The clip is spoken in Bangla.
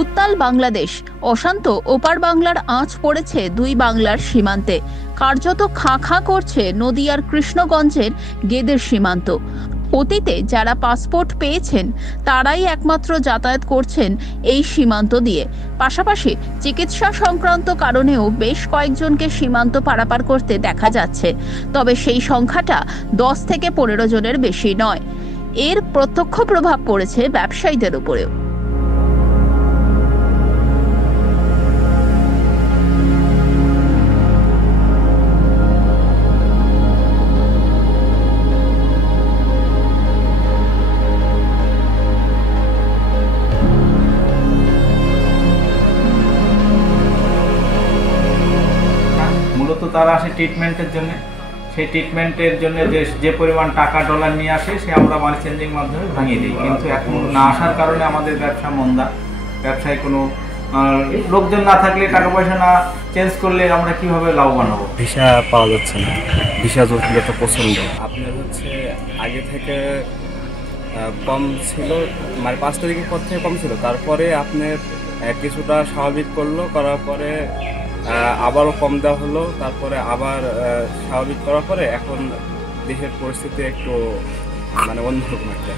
উত্তাল বাংলাদেশ, অশান্ত ওপার বাংলার আঁচ পড়েছে দুই বাংলার সীমান্তে। কার্যত খাঁ খাঁ করছে নদিয়ার কৃষ্ণগঞ্জের গেদের সীমান্ত। অতীতে যারা পাসপোর্ট পেয়েছেন তারাই একমাত্র যাতায়াত করছেন এই সীমান্ত দিয়ে। পাশাপাশি চিকিৎসা সংক্রান্ত কারণেও বেশ কয়েকজনকে সীমান্ত পারাপার করতে দেখা যাচ্ছে। তবে সেই সংখ্যাটা 10 থেকে 15 জনের বেশি নয়। এর প্রত্যক্ষ প্রভাব পড়েছে ব্যবসায়ীদের উপরেও। মূলত তারা আসে ট্রিটমেন্টের জন্য। সেই ট্রিটমেন্টের জন্য যে পরিমাণ টাকা ডলার নিয়ে আসে সে আমরা মানি চেঞ্জিং মাধ্যমে ভাঙিয়ে দিই। কিন্তু এখন না আসার কারণে আমাদের ব্যবসা মন্দা। ব্যবসায় কোনো লোকজন না থাকলে, টাকা পয়সা না চেঞ্জ করলে আমরা কিভাবে লাভবান হবো? ভিসা পাওয়া যাচ্ছে না, ভিসা জটিলতা প্রচণ্ড। আপনার হচ্ছে আগে থেকে কম ছিল, মানে 5 তারিখের পর থেকে কম ছিল, তারপরে আপনার কিছুটা স্বাভাবিক করার পরে আবারও কম দেওয়া হলো, তারপরে আবার স্বাভাবিক করার পরে এখন দেশের পরিস্থিতি একটু মানে অন্যরকম একটা।